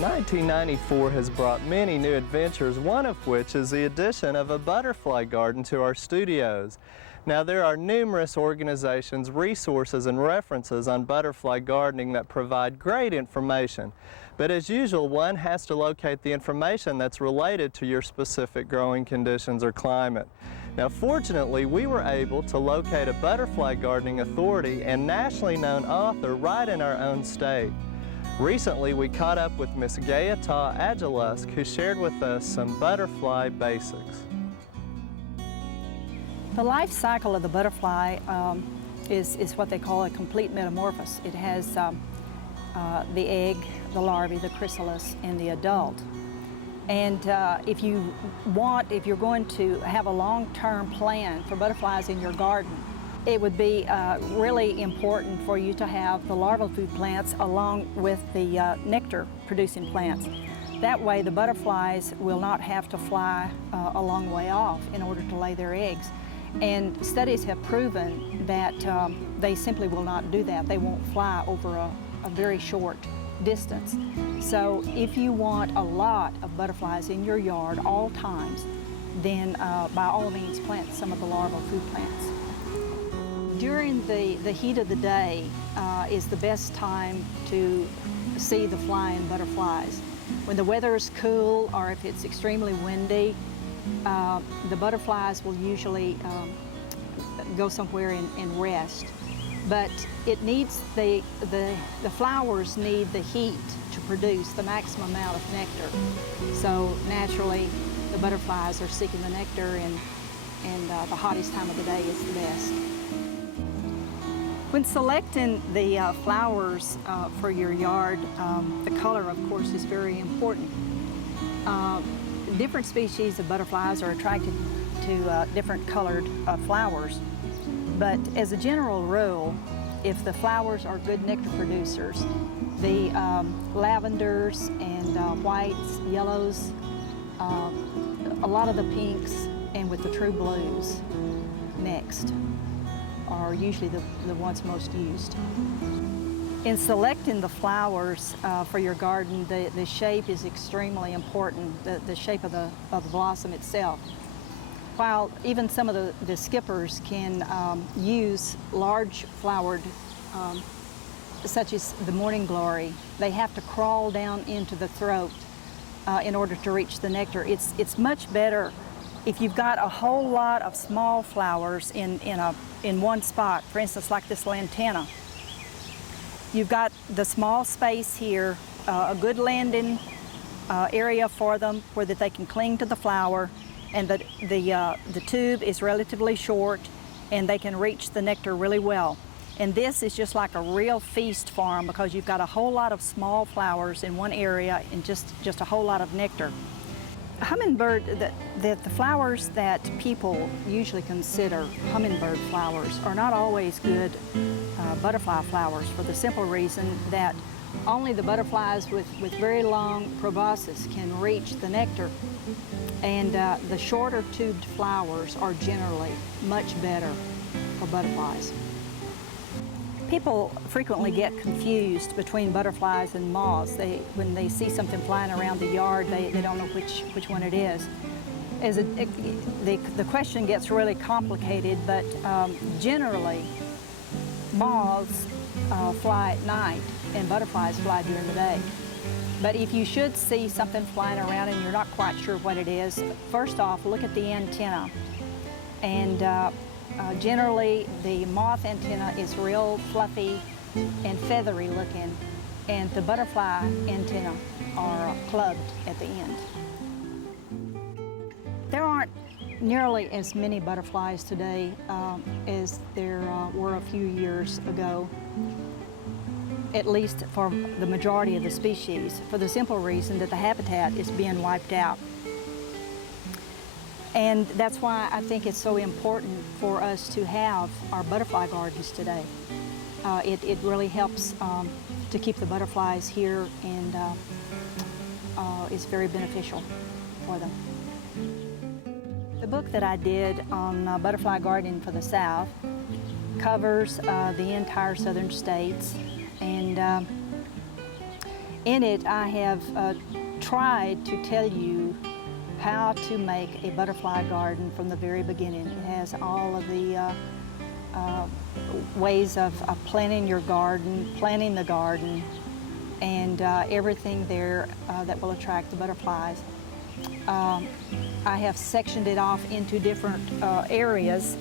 1994 has brought many new adventures, one of which is the addition of a butterfly garden to our studios. Now, there are numerous organizations, resources, and references on butterfly gardening that provide great information. But as usual, one has to locate the information that's related to your specific growing conditions or climate. Now, fortunately, we were able to locate a butterfly gardening authority and nationally known author right in our own state. Recently, we caught up with Miss Geyata Ajilvsgi, who shared with us some butterfly basics. The life cycle of the butterfly is what they call a complete metamorphosis. It has the egg, the larvae, the chrysalis, and the adult. And if you're going to have a long-term plan for butterflies in your garden, it would be really important for you to have the larval food plants along with the nectar-producing plants. That way the butterflies will not have to fly a long way off in order to lay their eggs. And studies have proven that they simply will not do that. They won't fly over a very short distance. So if you want a lot of butterflies in your yard all times, then by all means plant some of the larval food plants. During the heat of the day is the best time to see the flying butterflies. When the weather is cool or if it's extremely windy, the butterflies will usually go somewhere and rest. But it needs the flowers need the heat to produce the maximum amount of nectar. So naturally, the butterflies are seeking the nectar, and the hottest time of the day is the best. When selecting the flowers for your yard, the color, of course, is very important. Different species of butterflies are attracted to different colored flowers. But as a general rule, if the flowers are good nectar producers, the lavenders and whites, yellows, a lot of the pinks, and with the true blues next, are usually the ones most used. In selecting the flowers for your garden, the shape is extremely important, the shape of the blossom itself. While even some of the skippers can use large flowered, such as the morning glory, they have to crawl down into the throat in order to reach the nectar. It's much better if you've got a whole lot of small flowers in one spot, for instance, like this lantana. You've got the small space here, a good landing area for them where that they can cling to the flower, and the tube is relatively short and they can reach the nectar really well. And this is just like a real feast for them because you've got a whole lot of small flowers in one area and just a whole lot of nectar. Hummingbird, the flowers that people usually consider hummingbird flowers are not always good butterfly flowers, for the simple reason that only the butterflies with very long proboscis can reach the nectar, and the shorter tubed flowers are generally much better for butterflies. People frequently get confused between butterflies and moths. When they see something flying around the yard, they don't know which one it is. The question gets really complicated, but generally moths fly at night and butterflies fly during the day. But if you should see something flying around and you're not quite sure what it is, first off, look at the antenna. And generally, the moth antenna is real fluffy and feathery looking, and the butterfly antenna are clubbed at the end. There aren't nearly as many butterflies today as there were a few years ago, at least for the majority of the species, for the simple reason that the habitat is being wiped out. And that's why I think it's so important for us to have our butterfly gardens today. It really helps to keep the butterflies here, and is very beneficial for them. The book that I did on butterfly gardening for the South covers the entire southern states, and In it, I have tried to tell you how to make a butterfly garden from the very beginning. It has all of the ways of planting your garden, planting the garden, and everything there that will attract the butterflies. I have sectioned it off into different areas,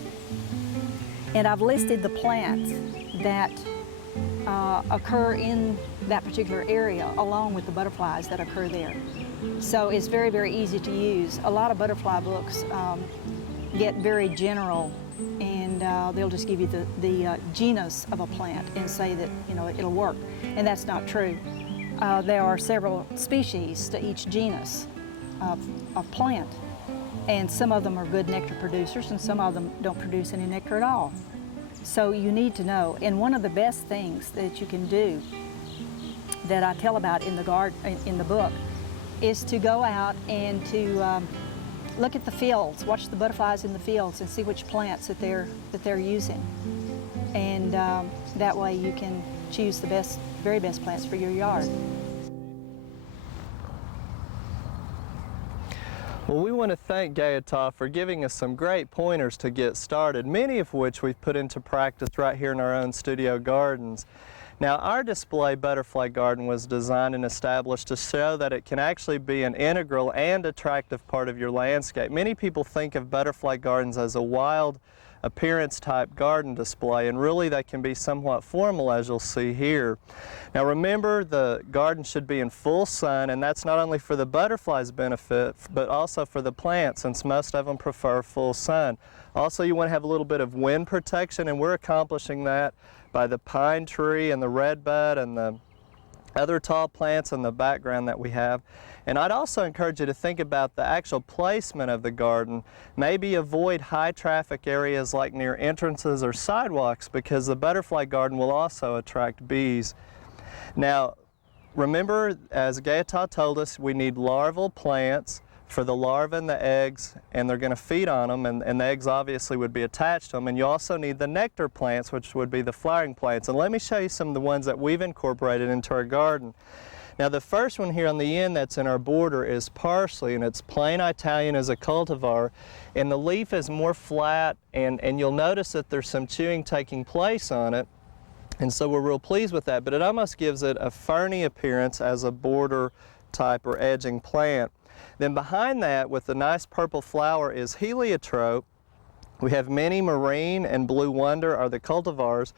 and I've listed the plants that occur in that particular area along with the butterflies that occur there. So it's very, very easy to use. A lot of butterfly books get very general, and they'll just give you the genus of a plant and say that, you know, it'll work, and that's not true. There are several species to each genus of plant, and some of them are good nectar producers and some of them don't produce any nectar at all. So you need to know, and one of the best things that you can do that I tell about in the book is to go out and to look at the fields, watch the butterflies in the fields, and see which plants that they're using, and that way you can choose the very best plants for your yard. Well, we want to thank Geyata for giving us some great pointers to get started, many of which we've put into practice right here in our own studio gardens. Now, our display butterfly garden was designed and established to show that it can actually be an integral and attractive part of your landscape. Many people think of butterfly gardens as a wild appearance type garden display, and really they can be somewhat formal, as you'll see here. Now remember, the garden should be in full sun, and that's not only for the butterflies' benefit but also for the plants, since most of them prefer full sun. Also, you want to have a little bit of wind protection, and we're accomplishing that by the pine tree and the redbud and the other tall plants in the background that we have. And I'd also encourage you to think about the actual placement of the garden. Maybe avoid high traffic areas like near entrances or sidewalks, because the butterfly garden will also attract bees. Now, remember, as Geyata told us, we need larval plants for the larvae and the eggs, and they're going to feed on them, and the eggs obviously would be attached to them. And you also need the nectar plants, which would be the flowering plants. And let me show you some of the ones that we've incorporated into our garden. Now, the first one here on the end that's in our border is parsley, and it's plain Italian as a cultivar, and the leaf is more flat, and you'll notice that there's some chewing taking place on it, and so we're real pleased with that, but it almost gives it a ferny appearance as a border type or edging plant. Then behind that, with the nice purple flower, is heliotrope. We have mini marine and blue wonder are the cultivars,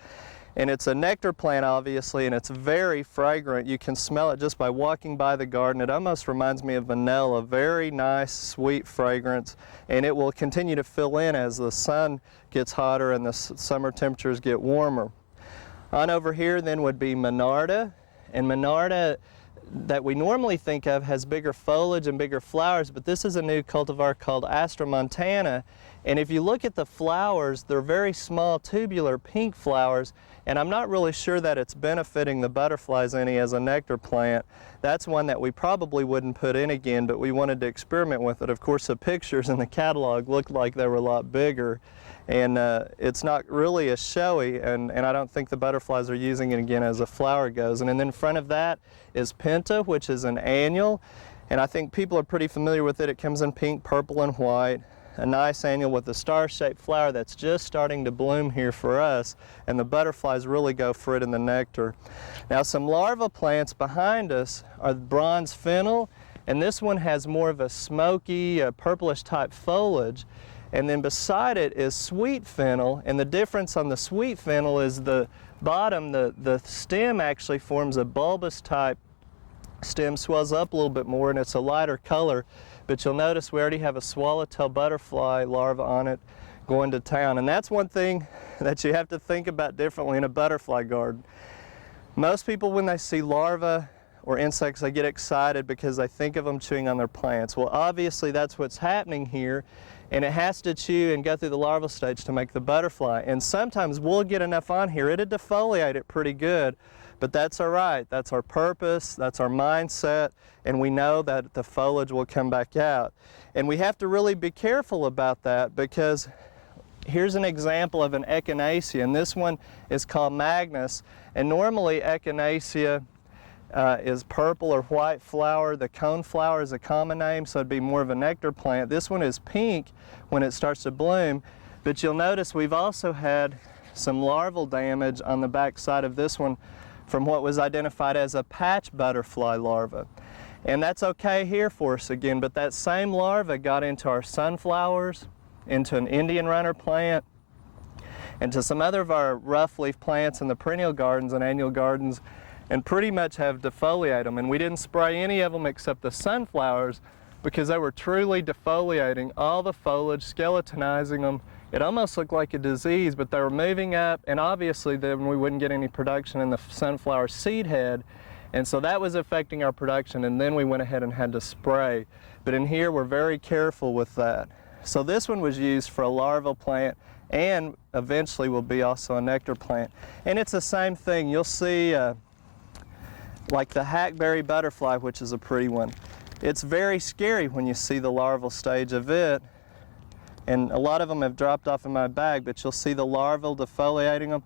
and it's a nectar plant obviously, and it's very fragrant. You can smell it just by walking by the garden. It almost reminds me of vanilla, very nice sweet fragrance, and it will continue to fill in as the sun gets hotter and the summer temperatures get warmer. On over here then would be Monarda, and Monarda that we normally think of has bigger foliage and bigger flowers, but this is a new cultivar called Astromontana, and if you look at the flowers, they're very small tubular pink flowers, and I'm not really sure that it's benefiting the butterflies any as a nectar plant. That's one that we probably wouldn't put in again, but we wanted to experiment with it. Of course, the pictures in the catalog looked like they were a lot bigger, and it's not really as showy, and I don't think the butterflies are using it again as a flower goes. And then in front of that is Penta, which is an annual, and I think people are pretty familiar with it. It comes in pink, purple, and white. A nice annual with a star-shaped flower that's just starting to bloom here for us, and the butterflies really go for it in the nectar. Now, some larva plants behind us are bronze fennel, and this one has more of a smoky, purplish type foliage. And then beside it is sweet fennel, and the difference on the sweet fennel is the bottom, the stem actually forms a bulbous type stem, swells up a little bit more, and it's a lighter color. But you'll notice we already have a swallowtail butterfly larva on it going to town. And that's one thing that you have to think about differently in a butterfly garden. Most people, when they see larvae or insects, they get excited because they think of them chewing on their plants. Well, obviously that's what's happening here, and it has to chew and go through the larval stage to make the butterfly. And sometimes we'll get enough on here, it'll defoliate it pretty good, but that's all right. That's our purpose, that's our mindset, and we know that the foliage will come back out. And we have to really be careful about that, because here's an example of an echinacea, and this one is called Magnus, and normally echinacea is purple or white flower. The coneflower is a common name, so it'd be more of a nectar plant. This one is pink when it starts to bloom, but you'll notice we've also had some larval damage on the back side of this one from what was identified as a patch butterfly larva. And that's okay here for us again, but that same larva got into our sunflowers, into an Indian runner plant, and to some other of our rough leaf plants in the perennial gardens and annual gardens, and pretty much have defoliated them. And we didn't spray any of them except the sunflowers because they were truly defoliating all the foliage, skeletonizing them. It almost looked like a disease, but they were moving up, and obviously then we wouldn't get any production in the sunflower seed head, and so that was affecting our production, and then we went ahead and had to spray. But in here we're very careful with that. So this one was used for a larval plant and eventually will be also a nectar plant. And it's the same thing. You'll see like the hackberry butterfly, which is a pretty one. It's very scary when you see the larval stage of it, and a lot of them have dropped off in my bag, but you'll see the larval defoliating them,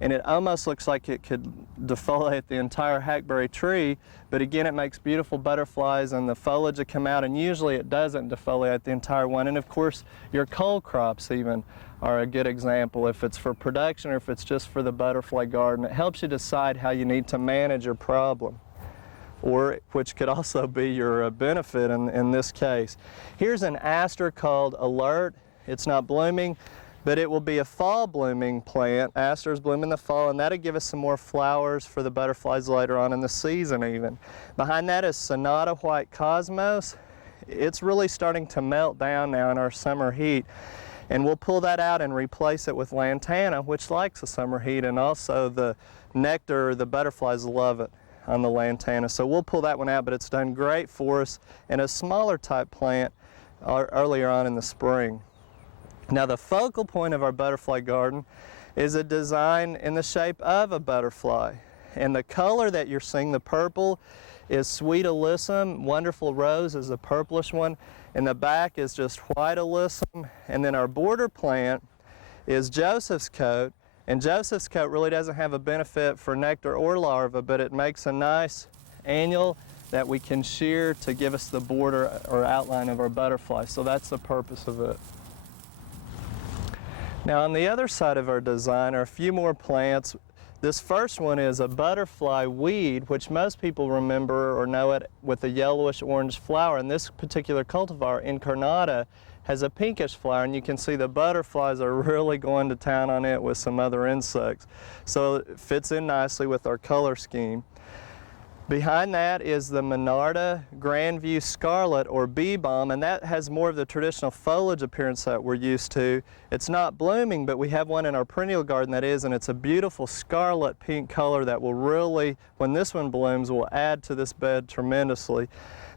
and it almost looks like it could defoliate the entire hackberry tree, but again, it makes beautiful butterflies and the foliage will come out, and usually it doesn't defoliate the entire one. And of course, your cole crops even are a good example. If it's for production or if it's just for the butterfly garden, it helps you decide how you need to manage your problem, or which could also be your benefit in this case. Here's an aster called Alert. It's not blooming, but it will be a fall blooming plant. Asters bloom in the fall, and that'll give us some more flowers for the butterflies later on in the season even. Behind that is Sonata White Cosmos. It's really starting to melt down now in our summer heat, and we'll pull that out and replace it with Lantana, which likes the summer heat, and also the nectar, the butterflies love it on the Lantana. So we'll pull that one out, but it's done great for us in a smaller type plant earlier on in the spring. Now the focal point of our butterfly garden is a design in the shape of a butterfly. And the color that you're seeing, the purple, is Sweet Alyssum. Wonderful Rose is the purplish one. And the back is just White Alyssum. And then our border plant is Joseph's Coat. And Joseph's Coat really doesn't have a benefit for nectar or larva, but it makes a nice annual that we can shear to give us the border or outline of our butterfly. So that's the purpose of it. Now on the other side of our design are a few more plants. This first one is a butterfly weed, which most people remember or know it with a yellowish orange flower. And this particular cultivar, Incarnata, has a pinkish flower, and you can see the butterflies are really going to town on it with some other insects. So it fits in nicely with our color scheme. Behind that is the Monarda Grandview Scarlet, or bee balm, and that has more of the traditional foliage appearance that we're used to. It's not blooming, but we have one in our perennial garden that is, and it's a beautiful scarlet pink color that will really, when this one blooms, will add to this bed tremendously.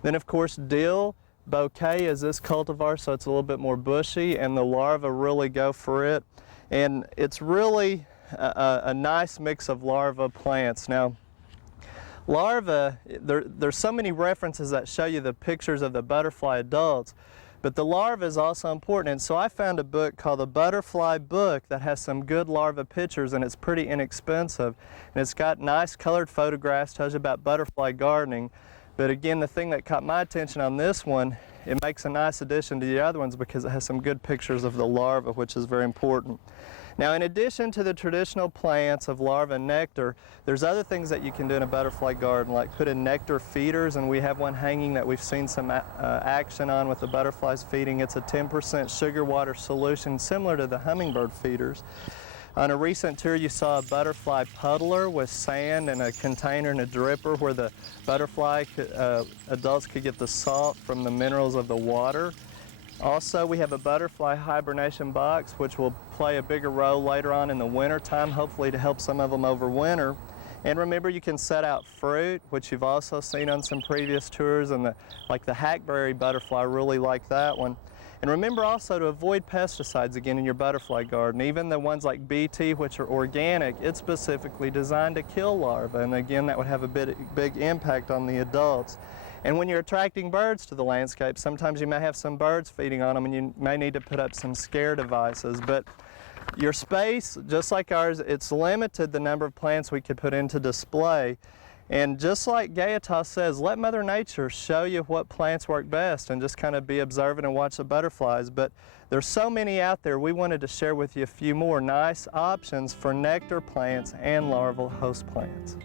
Then of course dill bouquet is this cultivar, so it's a little bit more bushy, and the larvae really go for it. And it's really a nice mix of larva plants. Now, larvae, there's so many references that show you the pictures of the butterfly adults, but the larva is also important. And so I found a book called The Butterfly Book that has some good larva pictures, and it's pretty inexpensive. And it's got nice colored photographs, tells you about butterfly gardening. But again, the thing that caught my attention on this one, it makes a nice addition to the other ones because it has some good pictures of the larva, which is very important. Now, in addition to the traditional plants of larva and nectar, there's other things that you can do in a butterfly garden, like put in nectar feeders, and we have one hanging that we've seen some action on with the butterflies feeding. It's a 10% sugar water solution similar to the hummingbird feeders. On a recent tour, you saw a butterfly puddler with sand and a container and a dripper where the butterfly adults could get the salt from the minerals of the water. Also, we have a butterfly hibernation box, which will play a bigger role later on in the winter time, hopefully to help some of them overwinter. And remember, you can set out fruit, which you've also seen on some previous tours, and like the hackberry butterfly, really like that one. And remember also to avoid pesticides again in your butterfly garden. Even the ones like BT, which are organic, it's specifically designed to kill larvae, and again that would have a big impact on the adults. And when you're attracting birds to the landscape, sometimes you may have some birds feeding on them, and you may need to put up some scare devices. But your space, just like ours, it's limited the number of plants we could put into display. And just like Geyata says, let Mother Nature show you what plants work best and just kind of be observant and watch the butterflies. But there's so many out there, we wanted to share with you a few more nice options for nectar plants and larval host plants.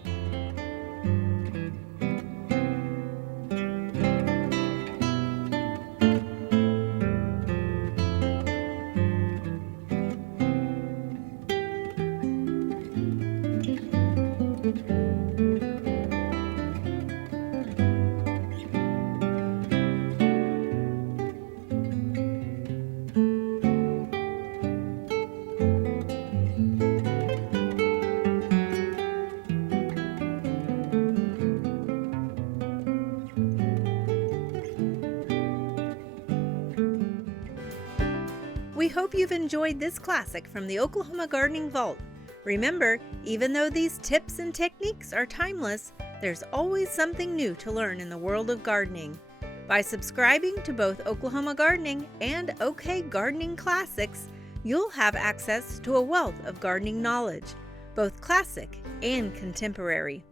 We hope you've enjoyed this classic from the Oklahoma Gardening Vault. Remember, even though these tips and techniques are timeless, there's always something new to learn in the world of gardening. By subscribing to both Oklahoma Gardening and OK Gardening Classics, you'll have access to a wealth of gardening knowledge, both classic and contemporary.